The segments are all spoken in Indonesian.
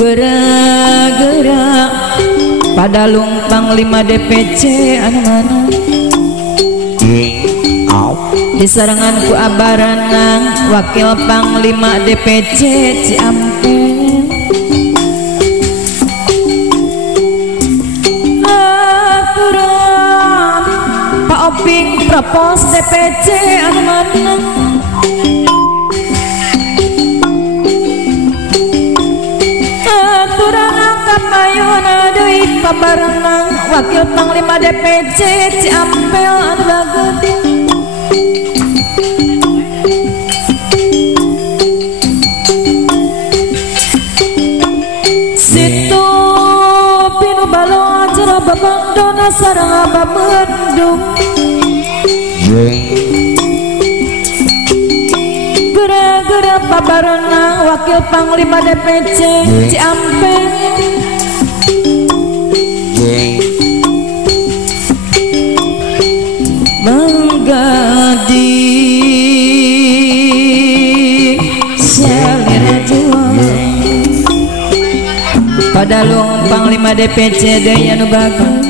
Gerak-gerak pada lumpang 5 DPC anu mana disarangan ku abaranang wakil panglima DPC Ciampel aturan Pak Oping propos DPC anu mana Mayuna deui pabarenang wakil panglima DPC Ciampel anu bagus situ pinu balo acara babandona sareng babendung gerak-gerak pabarenang wakil panglima DPC Ciampel menggadi selera juang pada lumpang 5 DPC daya nu bagus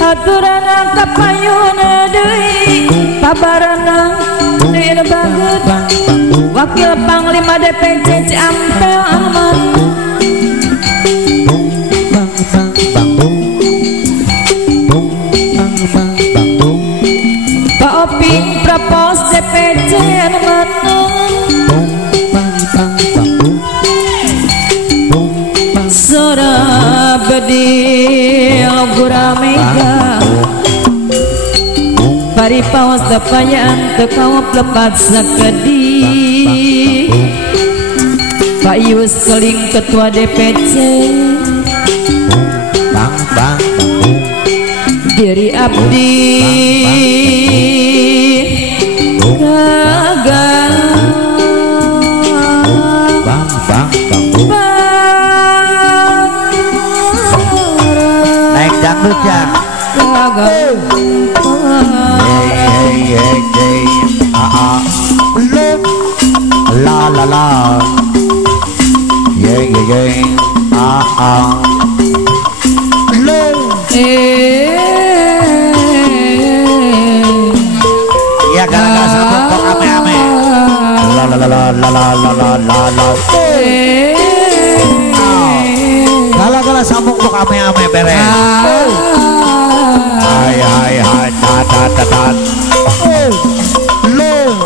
aturan kapayuna deui pabarenang daya nu bagus wakil panglima DPC Ciampel aman Pak Oping propos DPC aman Sora bedil gura-mega Pari pawas dapayaan tekawap lepat sakedi Pak Yus Keling ketua DPC diri abdi gagal naik dangdut ya gagal la la la ya gara-gara sambung kok ame-ame la la la la la la la la la gara-gara sambung kok ame-ame beres hai hai hai tat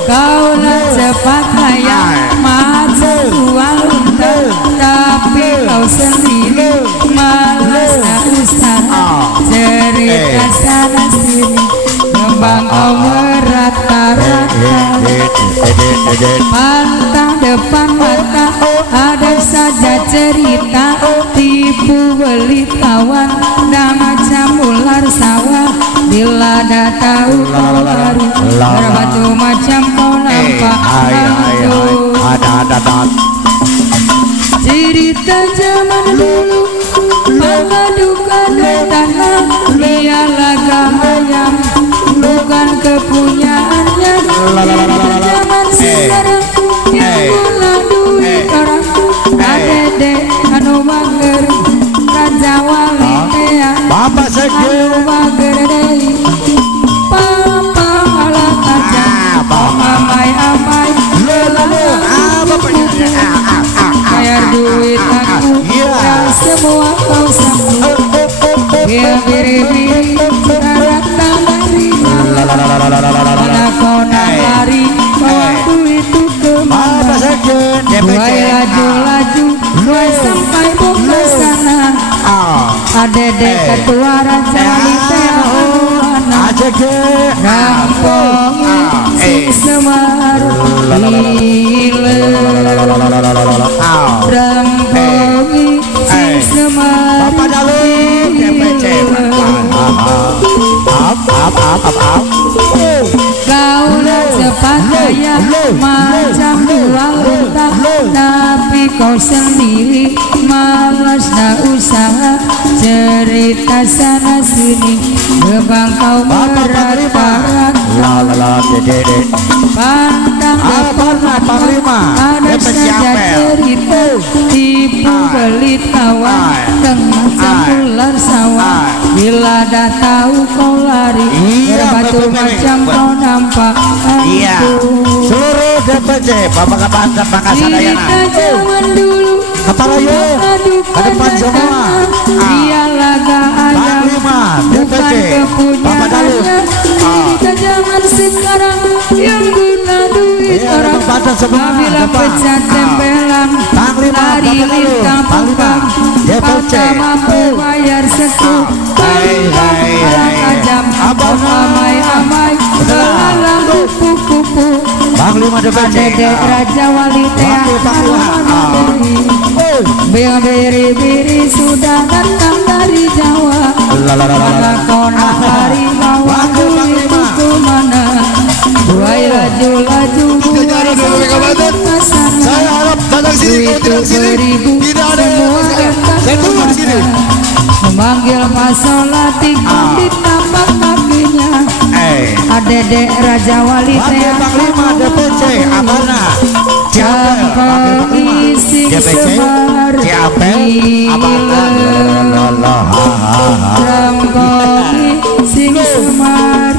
kau lah cepat hayang maju wanita tapi kau sendiri malas usaha cerita sana sini ngembang kau merata-rata pantang depan mata ada saja cerita tipu belitawan dah macam ular sawah bila dah tahu kau baru berbatu macam kau nampak ada cerita zaman dulu maka duka dan tanah ialah gayam bukan kepunyaannya cerita zaman sekarang yang guna duit orang adede anu mager raja wali Bapak saya anu magerei papa ala kaca amai-amai bayar duit aku semua kau sambut ya biri-biri datang dari mana kau lari bawa duit itu kemana Wai laju-laju Wai sampai buka sana Adedek ketua raja wanita rampongi sing semar gile rampongi sing semar kau cepat kaya macam dua letak tapi kau sendiri malas dah usaha cerita sana sini gebang kau merat-merat pandang Panglima ada saja cerita tipu beli tawa dengan ular sawah bila dah tahu kau lari berbatu macam kau nampak seluruh DPC Bapak Sadayana zaman dulu kepala yuk ke depan semua dia laga ada bukan kepunyaannya kita zaman sekarang yang guna duit orang bila pecah tempelan lari lintang pungkang kata mampu bayar sekut orang ajam amai-amai kelalang kupu-kupu Panglima DPC Dedek Raja Wali biri-biri sudah datang dari Jawa maka kau nak lari bawa duit itu mana buai laju-laju saya harap datang sini kalau tidak sini tidak ada saya tunggu di sini memanggil Masolati di tapak kakinya Adedek Raja Wali Panglima DPC Amanah Jangkau isi sebar Jangkau isi semar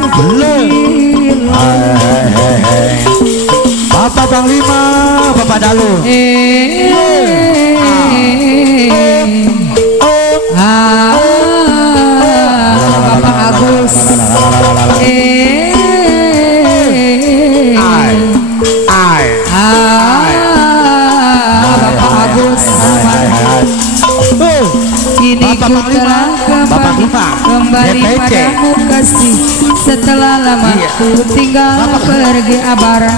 Bapak Panglima Bapak Dalu Bapak Agus Bapak Agus ini ku telah kembali padamu kasih setelah lama ku tinggal pergi abara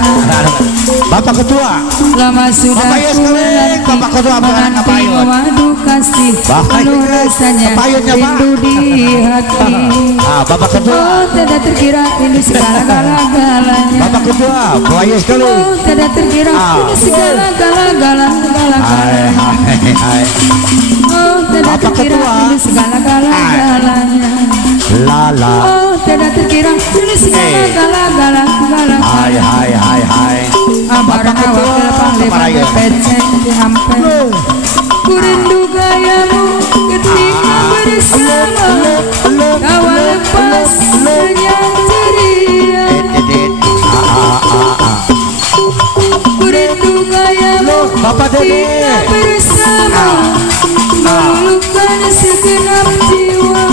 Bapak Ketua lama sudah ku menanti memadu kasih penuh rasanya rindu di hati Bapak Ketua tidak terkira ini segala-galanya Bapak Ketua buaya sekali tidak terkira ini segala-galanya tidak terkira ini segala-galanya lala tidak terkira ini segala-galanya abarana wakil panglima DPC di Ampel ku rindu gayamu ketika bersama kawal lepas dengan ceria ku rindu gayamu ketika bersama meluluhkan segenap jiwa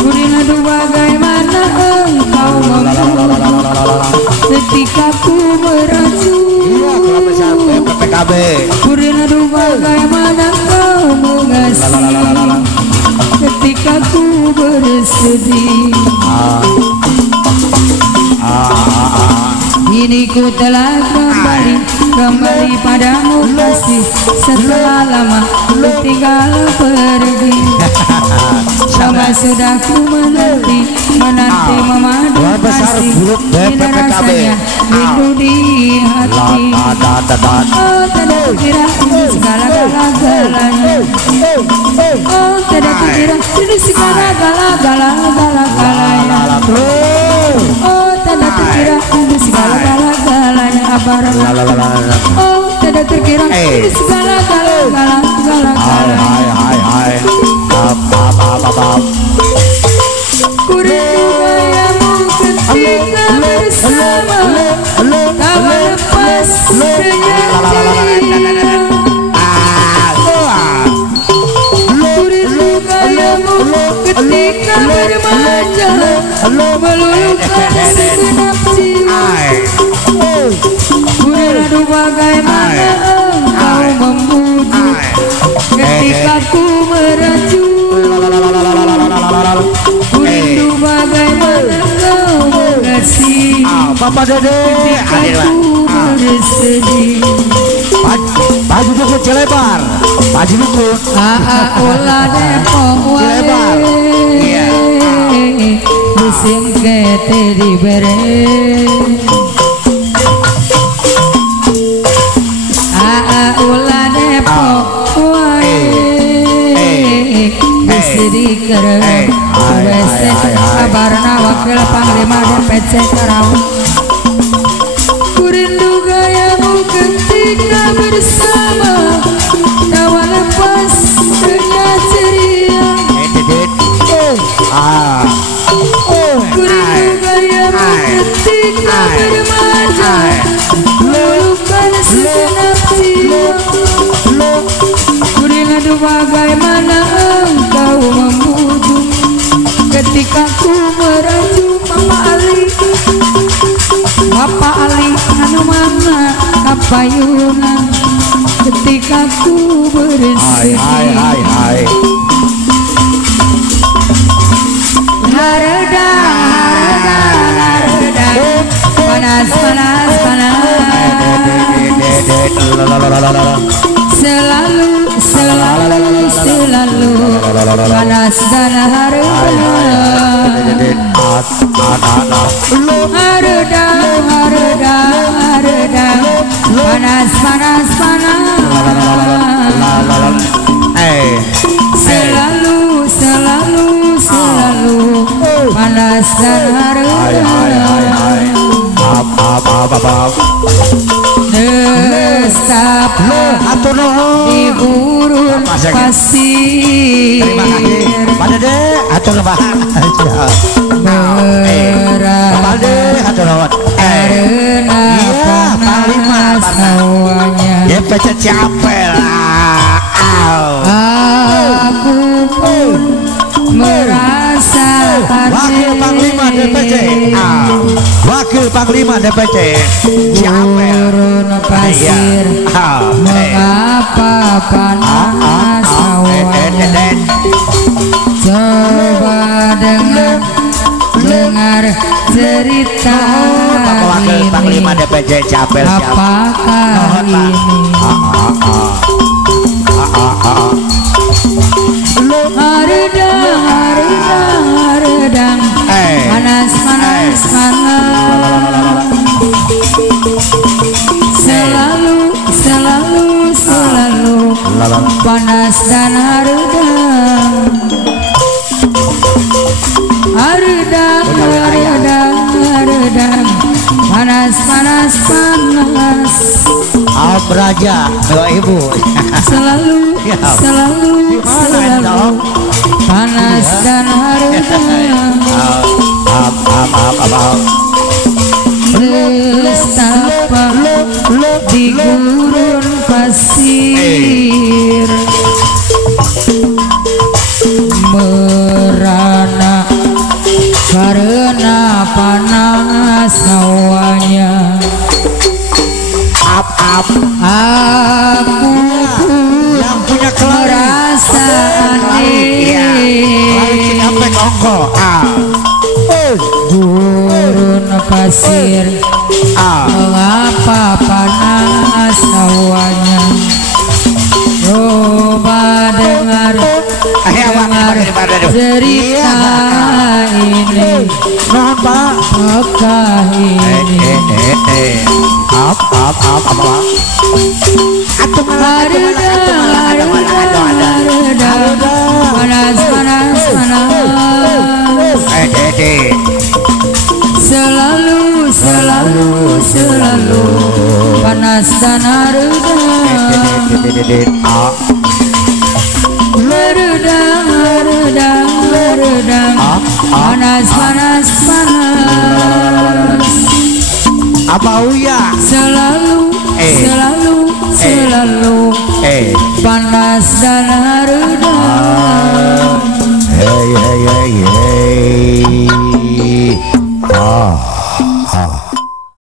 ku rindu bagaimana engkau ketika ku meracun PKB ku rindu bagaimana kau mengasihi ketika ku bersedih ini ku telah kembali padamu kasih setelah lama ku tinggal pergi sama sudah ku menanti memadu kasih ini rasanya rindu di hati tidak terkira ini segala-galanya tidak terkira ini segala-galanya tidak terkira ini segala-galanya tidak terkira ini segala-galanya Kurindu gayamu ketika bersama, tak melepas dengan ceria. Kurindu gayamu ketika bermanja, meluluhkan segenap jiwa. Kurindu bagaimana engkau memuji ketika ku merajuk. Kurindu bagaimana engkau mengasihi Bapak Dede ketika ku bersedih. Baju dukun Cilebar, baju dukun Olah Depok Cilebar. Iya. Musim kete diberi. Olah Depok Siri keren kabarna wakil panglima DPC Karawang. Kurindu gayamu ketika bersama, tawa lepas dengan ceria. Kurindu gayamu ketika bermanja, meluluhkan segenap jiwa. Kurindu bagaimana engkau memuji ketika ku merajuk. Bapak Ali anu mana kapayunan ketika ku bersedih. Hareda panas selalu panas dan panas selalu panas dan nestapa di gurun pasir. Terima kasih Pak Dede, atur nuhun. Karena panas hawanya, DPC Capel. aku pun merasa Wakil Panglima DPC, Wakil Panglima DPC Capel. gurun pasir. Mengapa panas hawanya? Coba dengar cerita Wakil Panglima ini. DPC Capel. Apakah ini? Haredang panas selalu panas dan haredang panas Raja, Ibu. selalu panas dan haredang. Nestapa di gurun pasir, merana karena panas hawanya. Aku yang punya merasa aneh. Gurun pasir, mengapa panas hawanya? Coba dengar cerita ini. Apakah ini? Panas selalu panas dan haredang panas panas panas. Apa uya? Selalu selalu selalu panas dan redam. Hey hey hey hey.